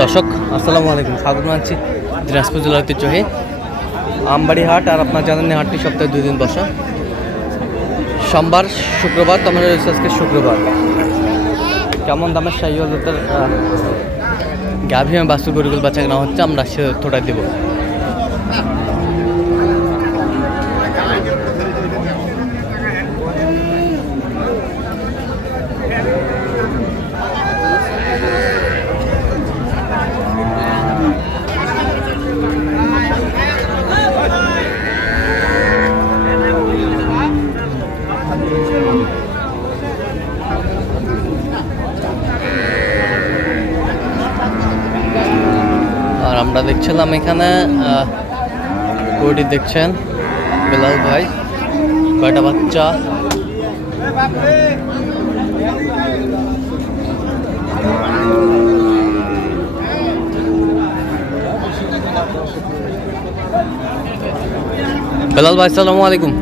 দর্শক, আসসালামু আলাইকুম। স্বাগত জানাচ্ছি দিনাজপুর জেলার ঐতিহ্যহী আমবাড়ি হাট আর আপনার জানেন হাটটি সপ্তাহে দুই দিন বসা। সোমবার, শুক্রবার, তো আমাদের রয়েছে আজকে শুক্রবার। কেমন দামের শাহী জাতের গাভী বাসুর গরিগুল বাচ্চা কেনা হচ্ছে, আমরা সে থোটাই দেবো আর আমরা দেখছিলাম এখানে আহ, গরুটি দেখছেন বেলাল ভাই কয়টা বাচ্চা? বেলাল ভাই সালামু আলাইকুম।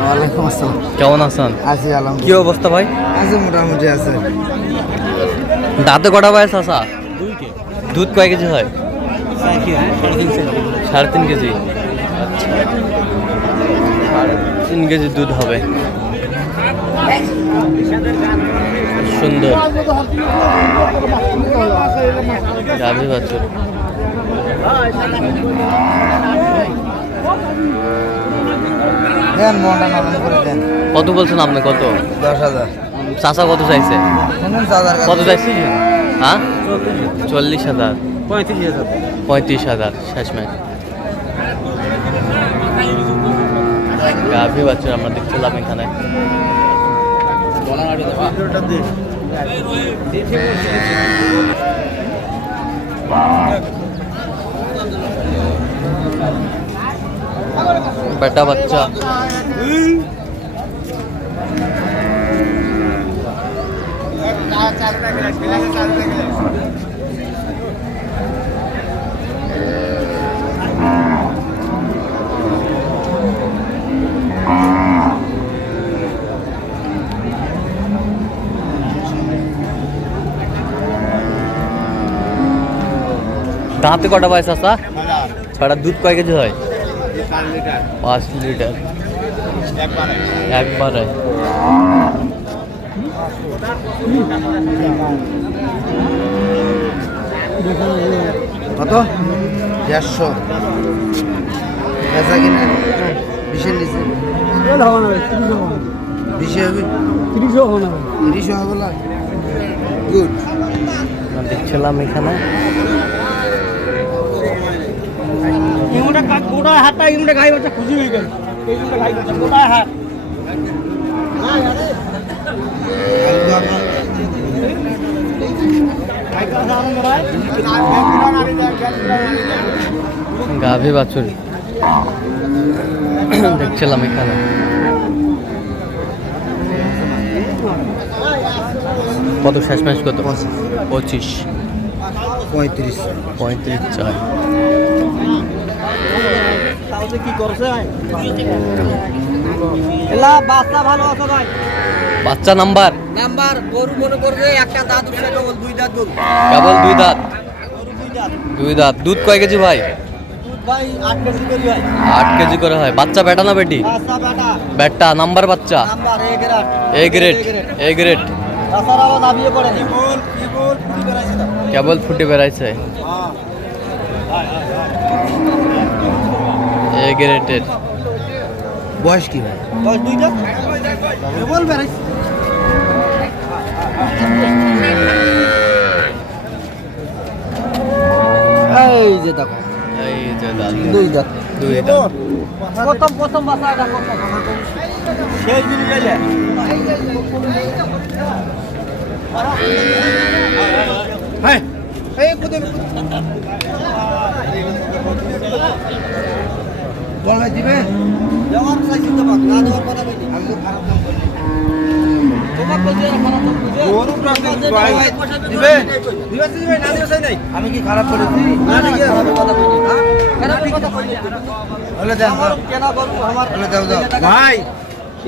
ওয়ালাইকুম আসসালাম। কেমন আছেন? আছি কি অবস্থা ভাই? আছে মোটামুটি আছে। দাঁতে কটা বয়স আসা দুধ কয় কেজি হয়? সাড়ে তিন কেজি। আচ্ছা। তিন কেজি দুধ হবে। সুন্দর। গাভী বাছুর। দেন মনটা নরম করে দেন। কত বলছেন আপনি কত? দশ হাজার। চাষা কত চাইছে? কত চাইছে? হ্যাঁ? চল্লিশ হাজার। পঁয়ত্রিশ হাজার। পঁয়ত্রিশ হাজার শেষমেশ গাভী বাছুর আমরা দেখছিলাম এখানে। বেটা বাচ্চা। দাঁতে কটা পায় চাষা ছটা দুধ কয় কেজি হয়? পাঁচ লিটার। একবারে। কত? দেড়শো। বেচা কিনা? বিশের নিচে। বিশে হবে? তিরিশও হবে না। গুড। দেখছিলাম এখানে। ইংটা গোটা হাতটা ইংটা গাই বাচ্চা খুঁজি হয়ে গেল গাই বাচ্চা গোটা হাত। গাভী বাছুর। দেখছিলাম এখানে। কত শেষ ম্যাচ কত? পঁচিশ। পঁয়ত্রিশ। পঁয়ত্রিশ চার তাহলে কি করছে? এলা বাচ্চা ভালো আছে ভাই? বাচ্চা নাম্বার। নাম্বার গরু মনে করবে একটা দাঁত উঠছে কেবল দুই দাঁত গরু কেবল দুই দাঁত। দুই দাঁত। দুধ কয় কেজি ভাই? আট কেজি করি হয় আট কেজি করে হয়। বাচ্চা বেটা না বেটি? বেটা। নাম্বার বাচ্চা? A grade A grade A grade তাছাড়াও দাবিয়ে পড়ে কি বল কি বল ফুটি বেড়াইছে না কেবল ফুটে বেড়াইছে এ গ্রেডের বয়স কি ভাই দশ দুই দাঁত কেবল বেড়াইছে এই যে দেখো এই যে দুই দাঁত দুই দাঁত প্রথম প্রথম বাচ্চা এটা প্রথম সেই দিন গেলে হ্যাঁ এই কোথায় বল ভাই দিবে? দেওয়ার চাইছি তোমাক না দেওয়ার কথা কইনি আমি খারাপ দাম আমি কি খারাপ করেছি হ্যাঁ? ভাই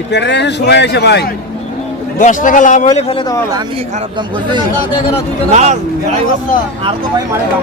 পেটের সময় আছে ভাই। দশ টাকা লাভ হলে ফেলে দেওয়া হবে। আমি কি খারাপ দাম করছি? আর তো ভাই মানে দাম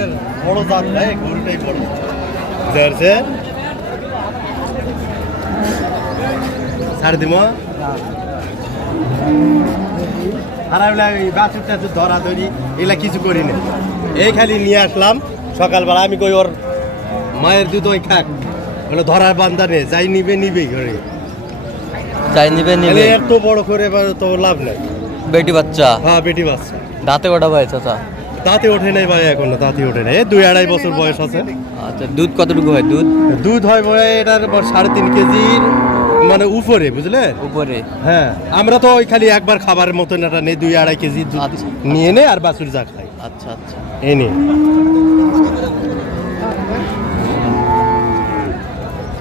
বড় জাত ভাই গরুটাই বড় দেখছে ছাড় দিব আর আমি ওই বাছুর টাছুর ধরা এগুলা কিছু করি না। এই খালি নিয়ে আসলাম সকালবেলা আমি কই ওর মায়ের দুধ ওই খাক। বলে ধরার বান্ধা নেই যাই নিবে নিবেই করে চাই নিবে নিবে। তাহলে এত বড় করে তো লাভ নাই। বেটি বাচ্চা? হ্যাঁ বেটি বাচ্চা। দাঁতে কটা ভাই চাচা? তাতে ওঠে নাই ভাই এখনও তাতে ওঠে নাই। দুই আড়াই বছর বয়স আছে। আচ্ছা দুধ কতটুকু হয়? দুধ? দুধ হয় ভাই এটার পর সাড়ে তিন কেজির মানে উপরে বুঝলে? উপরে। হ্যাঁ আমরা তো ওই খালি একবার খাবারের মতন এটা নেই দুই আড়াই কেজি আচ্ছা। নিয়ে নে আর বাছুর যা খাই আচ্ছা আচ্ছা। এই নে।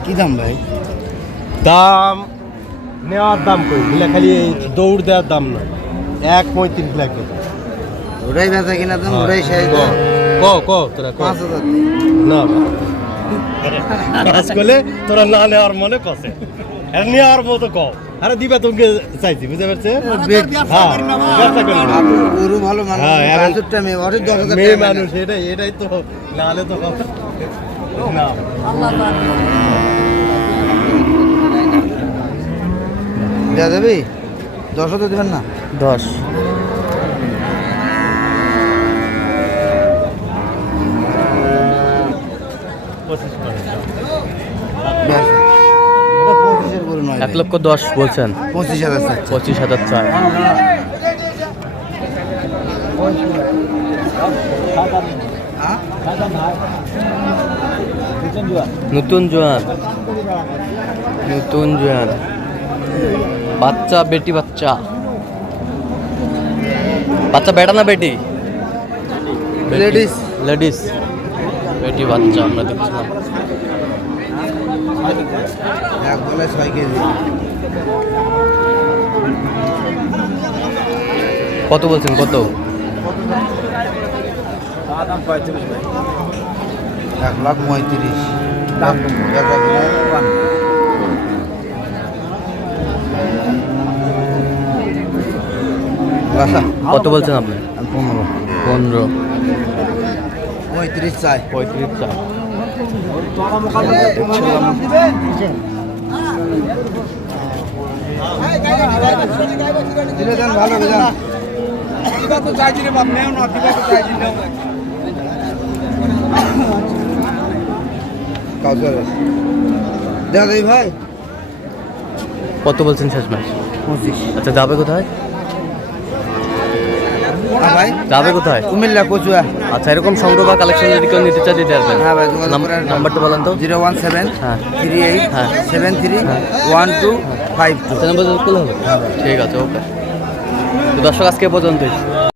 কি দাম ভাই? দাম নেওয়ার দাম কই? খালি দৌড় দেওয়ার দাম না। এক পঁয়ত্রিশ লাখ টাকা। ওটাই বেচা কিনা দাম ওটাই সেই ক ক তোরা ক। পাঁচ হাজার না কাজ করলে তোরা না নেওয়ার মনে কষে আর নেওয়ার মতো ক। আরে দিবা তোকে চাইছি বুঝতে পারছে? হ্যাঁ। গরু ভালো মানুষ হ্যাঁ, মেয়ে মানুষ এটাই এটাই তো। না হলে তো হবে। না। দেওয়া যাবি দশ হাজার দেবেন না? দশ। পঁচিশ এক লক্ষ দশ বলছেন। পঁচিশ হাজার পঁচিশ হাজার চার। নতুন জোয়ান। নতুন জোয়ান। বাচ্চা বেটি বাচ্চা। বাচ্চা বেটা না বেটি? লেডিস লেডিস বেটি বাচ্চা আমরা দেখছিলাম। এক বলে ছয় কেজি কত বলছেন? কত? এক লাখ পঁয়ত্রিশ। দাম। কত বলছেন আপনি? পনেরো। পনেরো। পঁয়ত্রিশ চাই। পঁয়ত্রিশ দিলে ভালো দেন। দিবা তো চাইছি রে বাপ নেও না দিবা তো চাইছি নেও কাউসার ভাই। কত বলছেন শেষ পঁচিশ। আচ্ছা যাবে কোথায়? যাবে কোথায়? কুমিল্লা কচুয়া। আচ্ছা এরকম সংগ্রহ বা কালেকশন যদি কেউ নিতে চায় দিতে আসবেন। হ্যাঁ ভাই নাম্বারটা বলেন তো। জিরো ওয়ান সেভেন হ্যাঁ। থ্রি এইট হ্যাঁ। Seven three one two five two. আচ্ছা নাম্বার হবে। ঠিক আছে ওকে তো দর্শক আজকে পর্যন্তই।